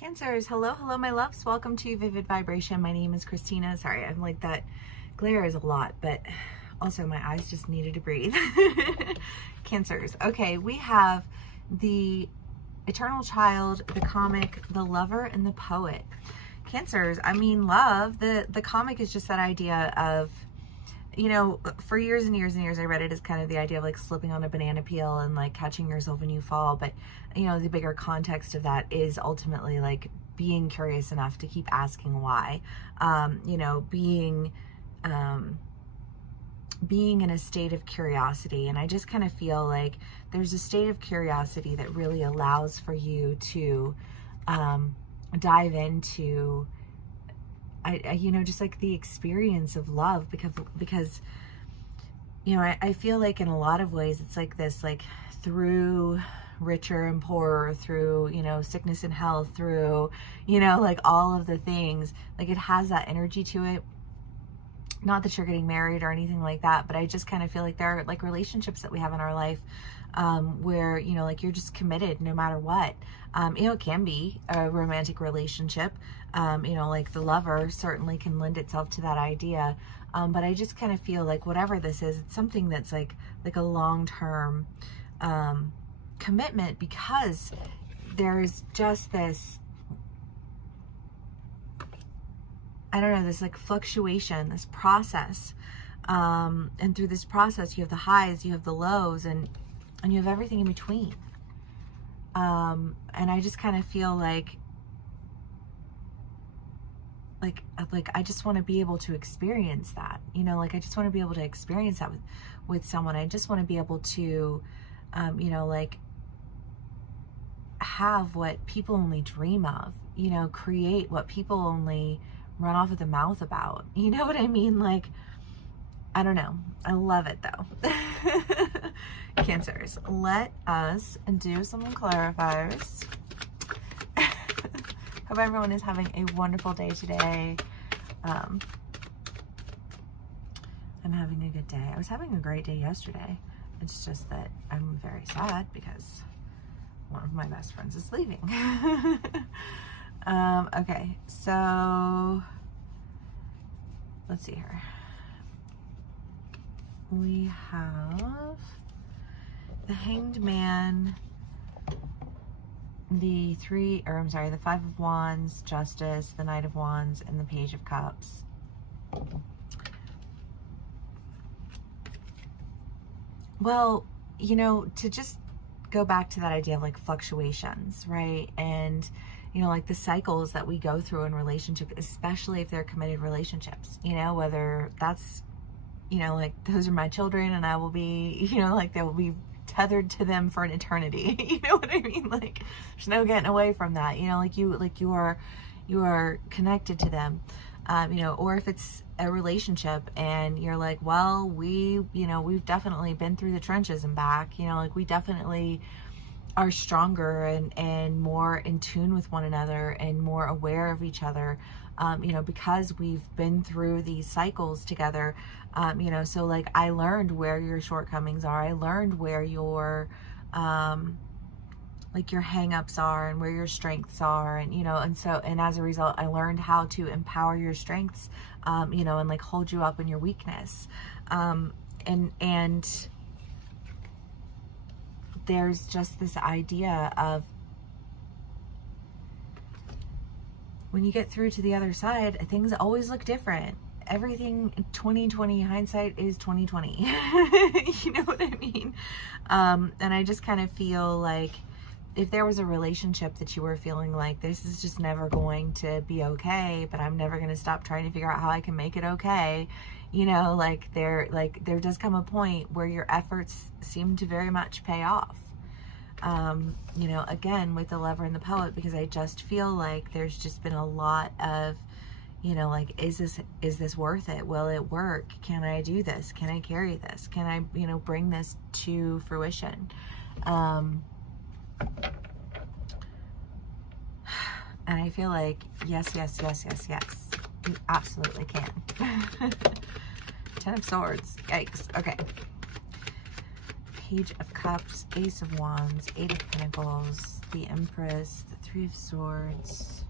Cancers, hello, my loves. Welcome to Vivid Vibration. My name is Christina. Sorry, I'm like that glare is a lot, but also my eyes just needed to breathe. Cancers. Okay, we have the Eternal Child, the comic, the Lover, and the Poet. Cancers, I mean, love. The comic is just that idea of, you know, for years and years and years, I read it as kind of the idea of like slipping on a banana peel and like catching yourself when you fall. But, you know, the bigger context of that is ultimately like being curious enough to keep asking why, you know, being in a state of curiosity. And I just kind of feel like there's a state of curiosity that really allows for you to dive into you know, just like the experience of love, because you know, I feel like in a lot of ways it's like this, like through richer and poorer, through, you know, sickness and health, through, you know, like all of the things, like it has that energy to it. Not that you're getting married or anything like that, but I just kind of feel like there are like relationships that we have in our life where, you know, like you're just committed no matter what. You know, it can be a romantic relationship. You know, like the Lover certainly can lend itself to that idea. But I just kind of feel like whatever this is, it's something that's like a long-term commitment, because there's just this, I don't know, this like fluctuation, this process. And through this process, you have the highs, you have the lows, and you have everything in between. And I just kind of feel like I just want to be able to experience that, you know, like I just want to be able to experience that with someone. I just want to be able to, you know, like have what people only dream of, you know, create what people only run off at the mouth about. You know what I mean? Like, I don't know. I love it though. Cancers, let us do some clarifiers. Hope everyone is having a wonderful day today. I'm having a good day. I was having a great day yesterday. It's just that I'm very sad because one of my best friends is leaving. Okay, so let's see here. We have the Hanged Man, the Five of Wands, Justice, the Knight of Wands, and the Page of Cups. Well, you know, to just go back to that idea of like fluctuations, right? And, you know, like the cycles that we go through in relationships, especially if they're committed relationships, you know, whether that's, you know, like those are my children and I will be, you know, like they will be tethered to them for an eternity. You know what I mean? Like there's no getting away from that, you know, like you are connected to them. You know, or if it's a relationship and you're like, well, you know, we've definitely been through the trenches and back, you know, like we definitely are stronger and more in tune with one another and more aware of each other, you know, because we've been through these cycles together. You know, so like I learned where your shortcomings are. I learned where your like your hang-ups are and where your strengths are, and you know, and as a result I learned how to empower your strengths, you know, and like hold you up in your weakness. And there's just this idea of when you get through to the other side, things always look different. Everything 2020 hindsight is 2020. You know what I mean? And I just kind of feel like if there was a relationship that you were feeling like this is just never going to be okay, but I'm never going to stop trying to figure out how I can make it okay, you know, like there does come a point where your efforts seem to very much pay off. You know, again, with the Lover and the Poet, because I just feel like there's just been a lot of, you know, like, is this worth it? Will it work? Can I do this? Can I carry this? Can I, you know, bring this to fruition? And I feel like, yes, you absolutely can. 10 of Swords, yikes, okay. Page of Cups, Ace of Wands, 8 of Pentacles, the Empress, Three of Swords,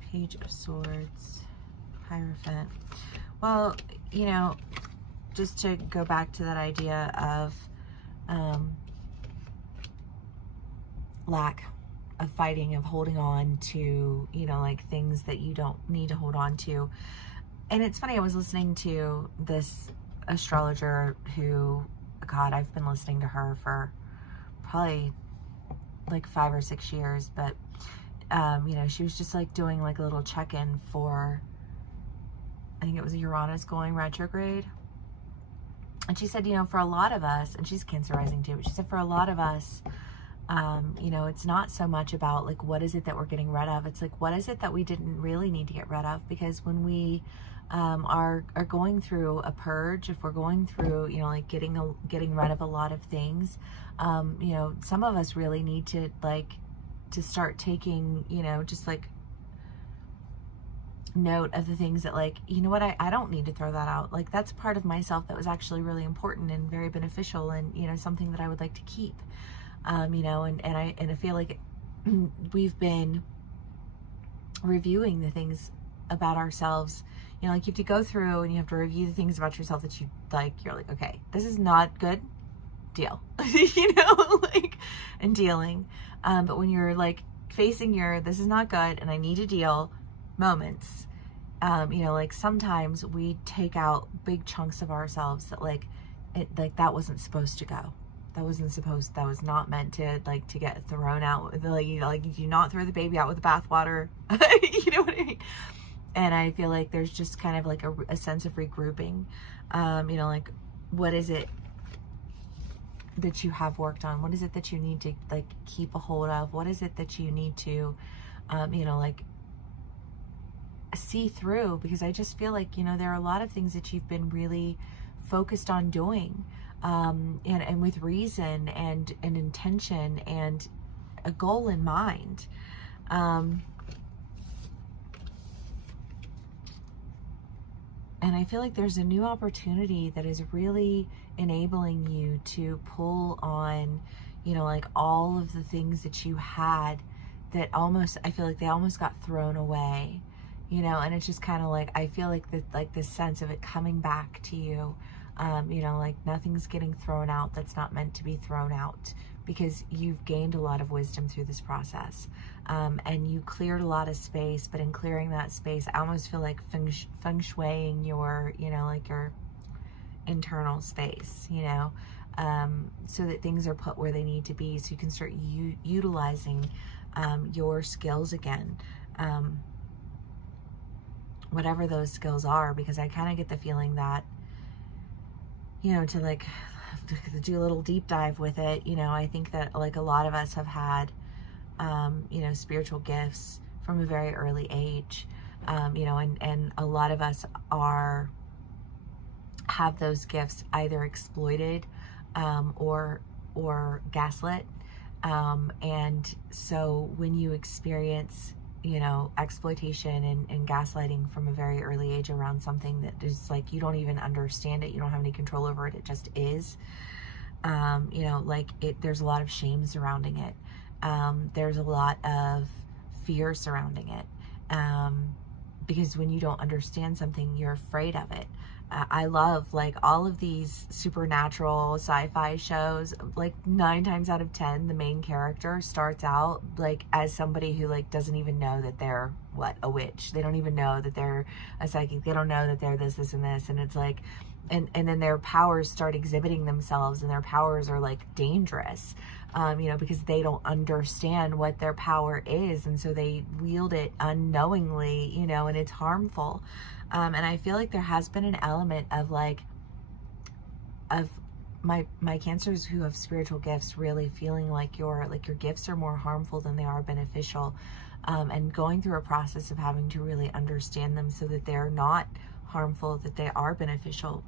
Page of Swords, Hierophant. Well, you know, just to go back to that idea of lack of fighting, of holding on to, you know, like things that you don't need to hold on to. And it's funny, I was listening to this astrologer who, God, I've been listening to her for probably like 5 or 6 years, but you know, she was just like doing like a little check-in for, I think it was Uranus going retrograde. And she said, you know, for a lot of us, and she's Cancer rising too, but she said for a lot of us, you know, it's not so much about like, what is it that we're getting rid of? It's like, what is it that we didn't really need to get rid of? Because when we are going through a purge, if we're going through, you know, like getting rid of a lot of things, you know, some of us really need to start taking, you know, just like note of the things that, like, you know what, I don't need to throw that out. Like, that's part of myself that was actually really important and very beneficial, and, you know, something that I would like to keep. You know, and I feel like we've been reviewing the things about ourselves. You know, like, you have to go through and you have to review the things about yourself that you like. You're like, okay, this is not good. Deal. You know, like, and dealing. But when you're like facing your, this is not good and I need to deal moments, you know, like, sometimes we take out big chunks of ourselves that like that wasn't supposed to go. That was not meant to, like, to get thrown out. Like, you know, like, you do not throw the baby out with the bathwater. You know what I mean? And I feel like there's just kind of like a sense of regrouping. You know, like, what is it that you have worked on? What is it that you need to, like, keep a hold of? What is it that you need to, you know, like, see through? Because I just feel like, you know, there are a lot of things that you've been really focused on doing, and with reason and intention and a goal in mind. And I feel like there's a new opportunity that is really enabling you to pull on, you know, like, all of the things that you had that almost, I feel like they almost got thrown away, you know. And it's just kind of like, I feel like that, like, this sense of it coming back to you. You know, like, nothing's getting thrown out that's not meant to be thrown out, because you've gained a lot of wisdom through this process. And you cleared a lot of space, but in clearing that space, I almost feel like feng shuiing your, you know, like, your internal space, you know, so that things are put where they need to be, so you can start utilizing your skills again, whatever those skills are. Because I kind of get the feeling that, you know, to, like, to do a little deep dive with it, you know, I think that, like, a lot of us have had, you know, spiritual gifts from a very early age, you know, and a lot of us have those gifts either exploited, or gaslit. And so when you experience, you know, exploitation and gaslighting from a very early age around something that is, like, you don't even understand it, you don't have any control over it, it just is, you know, like, there's a lot of shame surrounding it. There's a lot of fear surrounding it, because when you don't understand something, you're afraid of it. I love, like, all of these supernatural sci-fi shows. Like, 9 times out of 10, the main character starts out, like, as somebody who, like, doesn't even know that they're, a witch. They don't even know that they're a psychic. They don't know that they're this, and this. And it's like, and then their powers start exhibiting themselves, and their powers are, like, dangerous, you know, because they don't understand what their power is. And so they wield it unknowingly, you know, and it's harmful. And I feel like there has been an element of, like, of my Cancers who have spiritual gifts really feeling like your gifts are more harmful than they are beneficial, and going through a process of having to really understand them so that they're not harmful, that they are beneficial.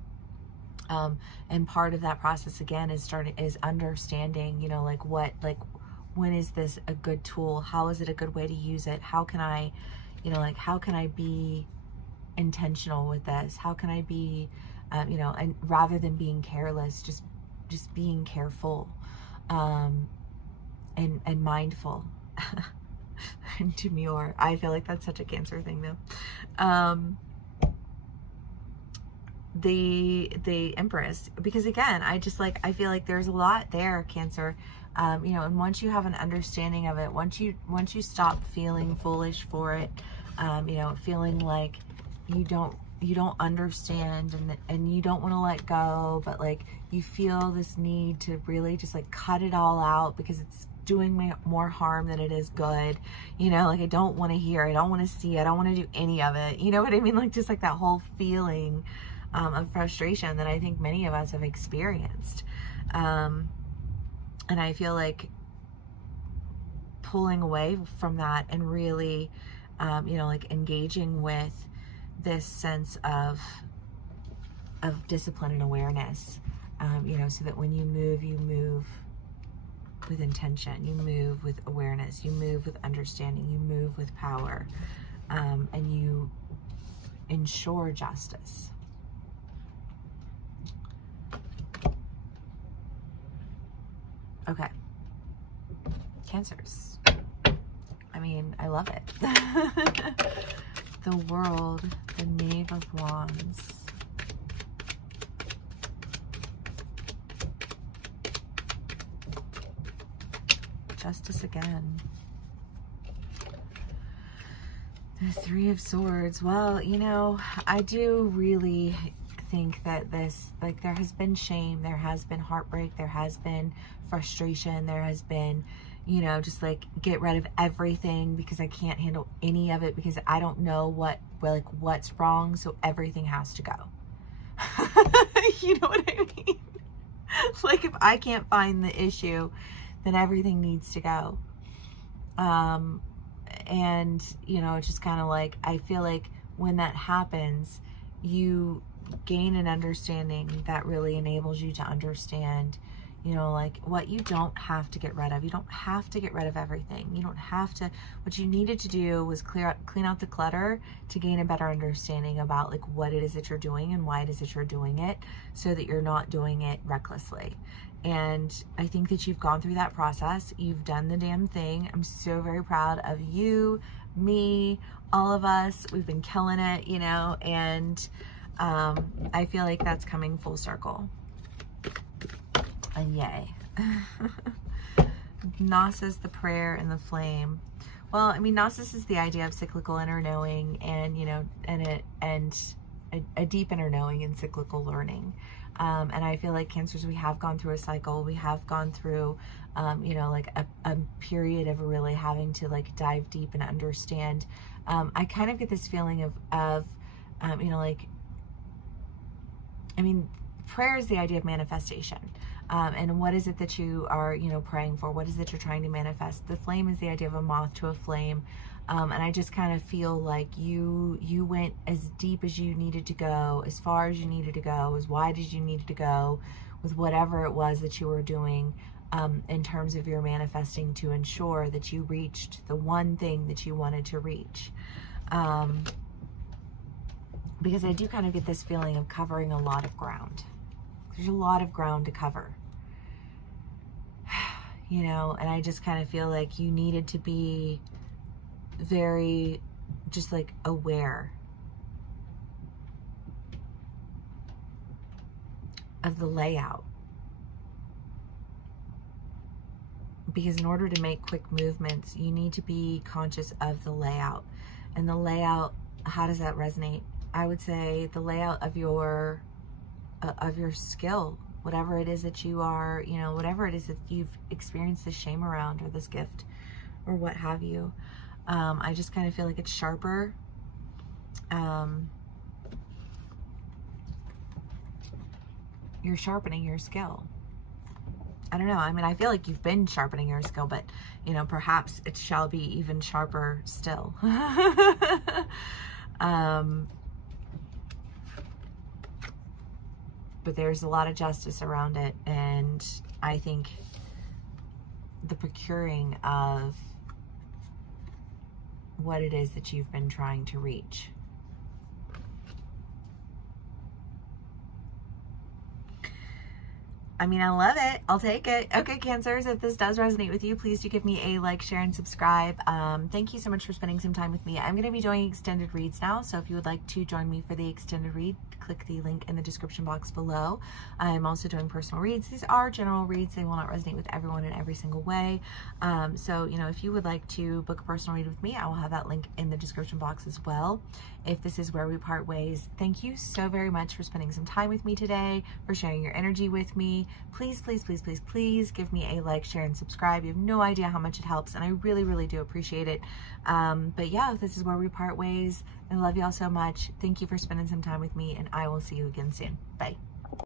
And part of that process, again, is understanding, you know, like, when is this a good tool? How is it a good way to use it? How can I, you know, like, how can I be intentional with this? How can I be, you know, and rather than being careless, just being careful. and mindful and demure. I feel like that's such a Cancer thing though. The Empress, because again, I feel like there's a lot there, Cancer. You know, and once you have an understanding of it, once you stop feeling foolish for it, you know, feeling like you don't understand and you don't want to let go, but like you feel this need to really just like cut it all out because it's doing me more harm than it is good. You know, like I don't want to hear, I don't want to see, I don't want to do any of it. You know what I mean? Like just like that whole feeling of frustration that I think many of us have experienced. And I feel like pulling away from that and really, you know, like engaging with this sense of discipline and awareness, you know, so that when you move with intention, you move with awareness, you move with understanding, you move with power, and you ensure justice. Okay. Cancers. I mean, I love it. The World, the Knave of Wands. Justice again. The Three of Swords. Well, you know, I do really think that this, like, there has been shame, there has been heartbreak, there has been frustration, there has been, you know, just like get rid of everything because I can't handle any of it because I don't know what's wrong, so everything has to go. You know what I mean? Like if I can't find the issue, then everything needs to go. And you know, it's just kind of like, I feel like when that happens, you gain an understanding that really enables you to understand, you know, like what you don't have to get rid of. You don't have to get rid of everything. You don't have to. What you needed to do was clean out the clutter to gain a better understanding about like what it is that you're doing and why it is that you're doing it, so that you're not doing it recklessly. And I think that you've gone through that process. You've done the damn thing. I'm so very proud of you, me, all of us. We've been killing it, you know, and I feel like that's coming full circle. And yay. Gnosis, the prayer, and the flame. Well, I mean, Gnosis is the idea of cyclical inner knowing, and, you know, and a deep inner knowing and cyclical learning. And I feel like Cancers, we have gone through a cycle. We have gone through, you know, like a period of really having to like dive deep and understand. I kind of get this feeling of you know, like, I mean, prayer is the idea of manifestation. And what is it that you are, you know, praying for? What is it you're trying to manifest? The flame is the idea of a moth to a flame. And I just kind of feel like you went as deep as you needed to go, as far as you needed to go, as wide as you needed to go with whatever it was that you were doing, in terms of your manifesting, to ensure that you reached the one thing that you wanted to reach. Because I do kind of get this feeling of covering a lot of ground. There's a lot of ground to cover, you know, and I just kind of feel like you needed to be very just like aware of the layout, because in order to make quick movements, you need to be conscious of the layout. And the layout, how does that resonate? I would say the layout of your skill, whatever it is that you are, you know, whatever it is that you've experienced this shame around, or this gift, or what have you. I just kind of feel like it's sharper. You're sharpening your skill. I don't know. I mean, I feel like you've been sharpening your skill, but, you know, perhaps it shall be even sharper still. But there's a lot of justice around it, and I think the procuring of what it is that you've been trying to reach. I mean, I love it. I'll take it. Okay, Cancers, if this does resonate with you, please do give me a like, share, and subscribe. Thank you so much for spending some time with me. I'm going to be doing extended reads now, so if you would like to join me for the extended read, click the link in the description box below. I'm also doing personal reads. These are general reads. They will not resonate with everyone in every single way. So, you know, if you would like to book a personal read with me, I will have that link in the description box as well. If this is where we part ways, thank you so very much for spending some time with me today, for sharing your energy with me. Please, please, please, please, please give me a like, share, and subscribe. You have no idea how much it helps, and I really, really do appreciate it. But yeah, if this is where we part ways, I love y'all so much. Thank you for spending some time with me, and I will see you again soon. Bye.